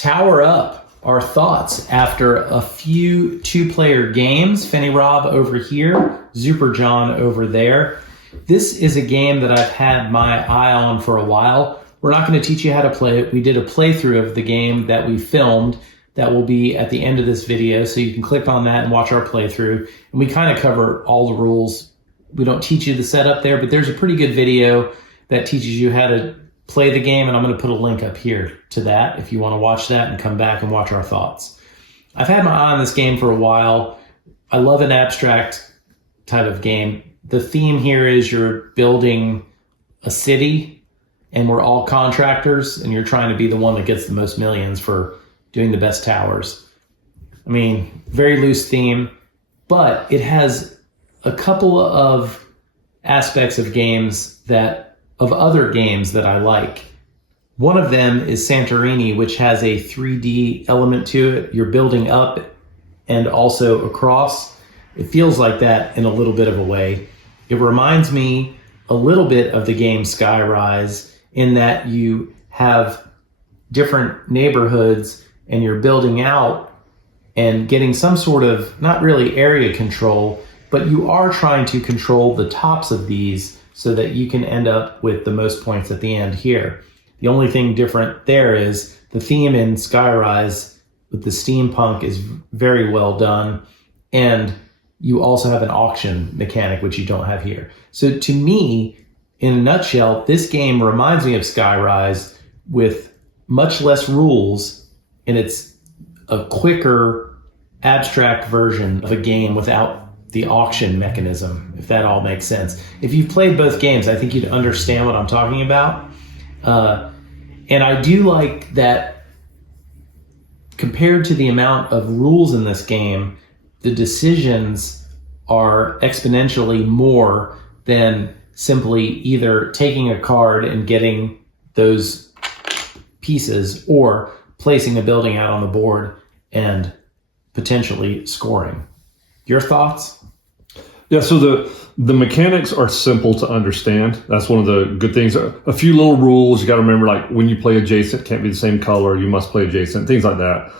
Tower Up, our thoughts after a few two-player games. Finny Rob over here, Zuper John over there. This is a game that I've had my eye on for a while. We're not going to teach you how to play it. We did a playthrough of the game that we filmed that will be at the end of this video, so you can click on that and watch our playthrough. And we kind of cover all the rules. We don't teach you the setup there, but there's a pretty good video that teaches you how to play the game, and I'm going to put a link up here to that if you want to watch that and come back and watch our thoughts. I've had my eye on this game for a while. I love an abstract type of game. The theme here is you're building a city, and we're all contractors, and you're trying to be the one that gets the most millions for doing the best towers. I mean, very loose theme, but it has a couple of aspects of other games that I like. One of them is Santorini, which has a 3D element to it. You're building up and also across. It feels like that in a little bit of a way. It reminds me a little bit of the game Skyrise in that you have different neighborhoods and you're building out and getting some sort of, not really area control, but you are trying to control the tops of these so that you can end up with the most points at the end here. The only thing different there is the theme in Skyrise with the steampunk is very well done, and you also have an auction mechanic, which you don't have here. So to me, in a nutshell, this game reminds me of Skyrise with much less rules, and it's a quicker, abstract version of a game without the auction mechanism, if that all makes sense. If you've played both games, I think you'd understand what I'm talking about. And I do like that compared to the amount of rules in this game, the decisions are exponentially more than simply either taking a card and getting those pieces or placing a building out on the board and potentially scoring. Your thoughts? Yeah, so the mechanics are simple to understand. That's one of the good things. A few little rules you got to remember, like when you play adjacent, can't be the same color. You must play adjacent, things like that.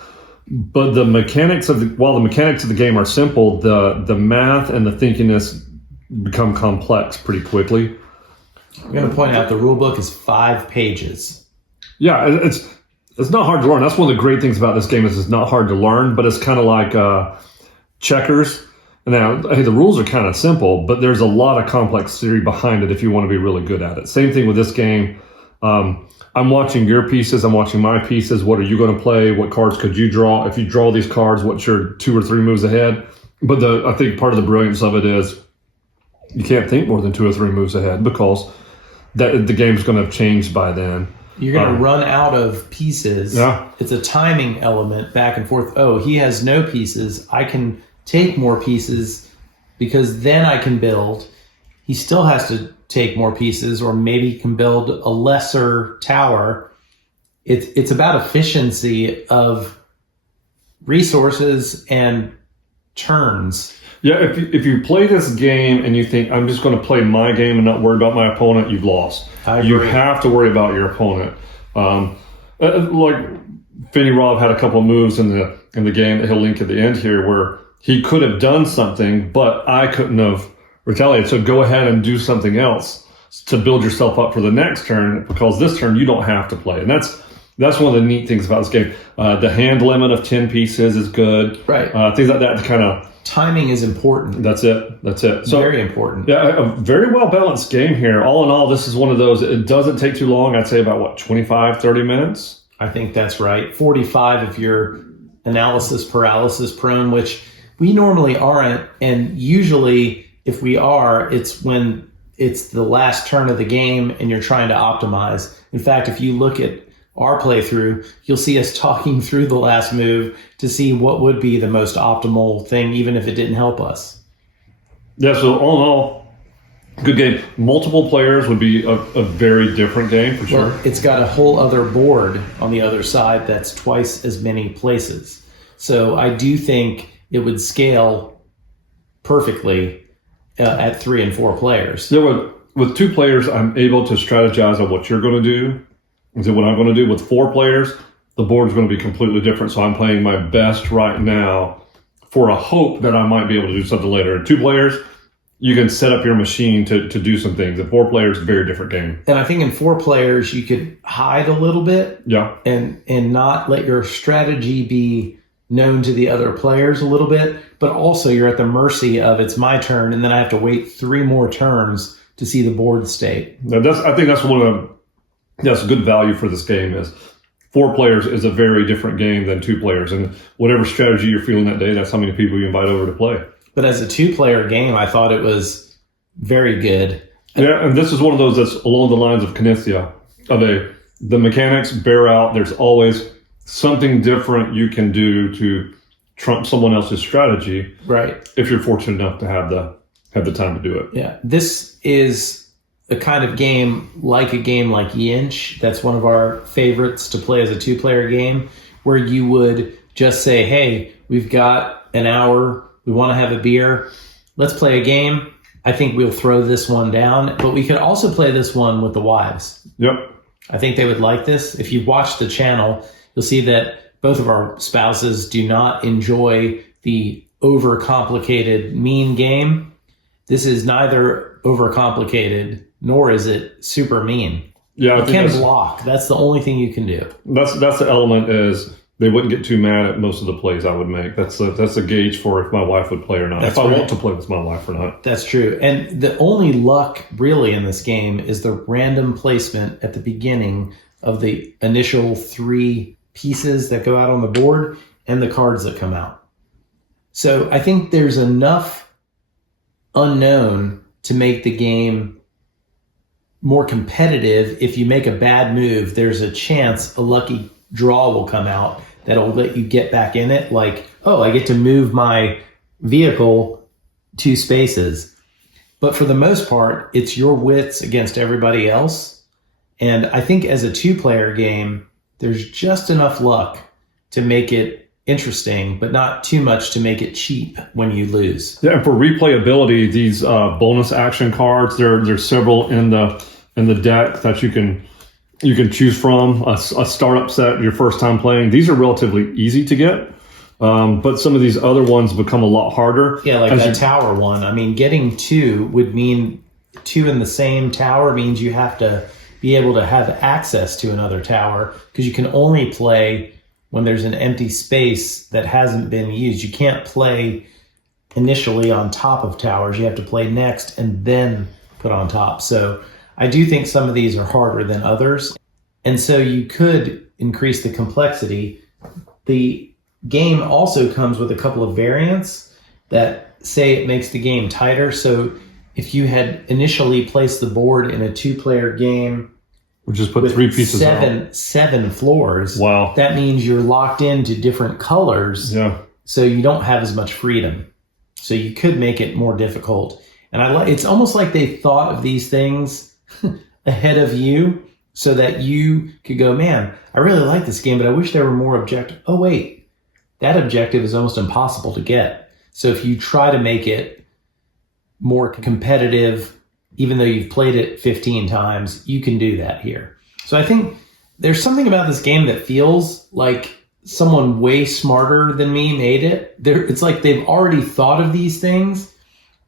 But the mechanics while the mechanics of the game are simple, the math and the thinkiness become complex pretty quickly. I'm going to point out the rule book is 5 pages. Yeah, it's not hard to learn. That's one of the great things about this game is it's not hard to learn, but it's kind of like checkers. Now, hey, the rules are kind of simple, but there's a lot of complex theory behind it if you want to be really good at it. Same thing with this game. I'm watching your pieces. I'm watching my pieces. What are you going to play? What cards could you draw? If you draw these cards, what's your 2 or 3 moves ahead? But I think part of the brilliance of it is you can't think more than 2 or 3 moves ahead because the game's going to have changed by then. You're going to run out of pieces. Yeah. It's a timing element back and forth. Oh, he has no pieces. I can take more pieces because then I can build. He still has to take more pieces, or maybe can build a lesser tower. It's about efficiency of resources and turns. Yeah, if you play this game and you think, I'm just going to play my game and not worry about my opponent, you've lost. You have to worry about your opponent. Like Finny Rob had a couple of moves in the game that he'll link at the end here where he could have done something, but I couldn't have retaliated. So go ahead and do something else to build yourself up for the next turn, because this turn you don't have to play. And that's one of the neat things about this game. The hand limit of 10 pieces is good. Right. Things like that to kind of... Timing is important. That's it. So, very important. Yeah, a very well-balanced game here. All in all, this is one of those, it doesn't take too long. I'd say about, 25, 30 minutes? I think that's right. 45 if you're analysis paralysis prone, which we normally aren't. And usually if we are, it's when it's the last turn of the game and you're trying to optimize. In fact, if you look at our playthrough, you'll see us talking through the last move to see what would be the most optimal thing, even if it didn't help us. Yeah, so all in all, good game. Multiple players would be a very different game for sure. Well, it's got a whole other board on the other side that's twice as many places. So I do think it would scale perfectly at 3 and 4 players. Yeah, with 2 players, I'm able to strategize on what you're going to do and what I'm going to do. With 4 players, the board's going to be completely different. So I'm playing my best right now for a hope that I might be able to do something later. 2 players, you can set up your machine to do some things. At 4 players, very different game. And I think in 4 players, you could hide a little bit. Yeah. And not let your strategy be known to the other players a little bit, but also you're at the mercy of it's my turn, and then I have to wait 3 more turns to see the board state. Now I think that's that's good value for this game is 4 players is a very different game than 2 players. And whatever strategy you're feeling that day, that's how many people you invite over to play. But as a 2-player game, I thought it was very good. Yeah, and this is one of those that's along the lines of Kinesia, the mechanics bear out. There's always something different you can do to trump someone else's strategy. Right. If you're fortunate enough to have the time to do it. Yeah. This is a kind of game like Yinch. That's one of our favorites to play as a 2-player game, where you would just say, hey, we've got an hour. We want to have a beer. Let's play a game. I think we'll throw this one down, but we could also play this one with the wives. Yep. I think they would like this. If you watch the channel, you'll see that both of our spouses do not enjoy the overcomplicated mean game. This is neither overcomplicated nor is it super mean. Yeah, you can block. That's the only thing you can do. That's the element is they wouldn't get too mad at most of the plays I would make. That's a gauge for if my wife would play or not. That's if I right. want to play with my wife or not. That's true. And the only luck really in this game is the random placement at the beginning of the initial 3 pieces that go out on the board and the cards that come out. So I think there's enough unknown to make the game more competitive. If you make a bad move, there's a chance a lucky draw will come out that'll let you get back in it. Like, oh, I get to move my vehicle 2 spaces. But for the most part, it's your wits against everybody else. And I think as a 2-player game, there's just enough luck to make it interesting, but not too much to make it cheap when you lose. Yeah, and for replayability, these bonus action cards, there's several in the deck that you can choose from. A startup set your first time playing. These are relatively easy to get, but some of these other ones become a lot harder. Yeah, like that tower one. I mean, getting 2 would mean 2 in the same tower means you have to be able to have access to another tower, because you can only play when there's an empty space that hasn't been used. You can't play initially on top of towers. You have to play next and then put on top. So I do think some of these are harder than others. And so you could increase the complexity. The game also comes with a couple of variants that say it makes the game tighter. So if you had initially placed the board in a 2-player game, we just put 3 pieces out. 7 floors. Wow. That means you're locked into different colors. Yeah. So you don't have as much freedom. So you could make it more difficult. And it's almost like they thought of these things ahead of you so that you could go, man, I really like this game, but I wish there were more objective. Oh, wait, that objective is almost impossible to get. So if you try to make it more competitive, even though you've played it 15 times, you can do that here. So I think there's something about this game that feels like someone way smarter than me made it. It's like they've already thought of these things,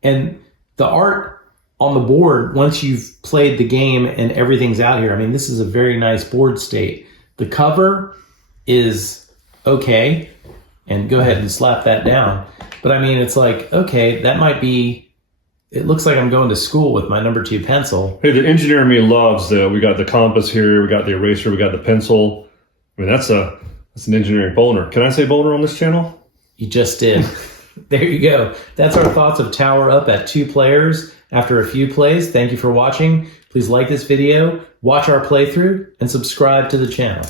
and the art on the board, once you've played the game and everything's out here, I mean, this is a very nice board state. The cover is okay, and go ahead and slap that down. But I mean, it's like, okay, that might be, it looks like I'm going to school with my number 2 pencil. Hey, the engineer in me loves we got the compass here, we got the eraser, we got the pencil. I mean, that's an engineering boner. Can I say boner on this channel? You just did. There you go. That's our thoughts of Tower Up at 2 players after a few plays. Thank you for watching. Please like this video, watch our playthrough, and subscribe to the channel.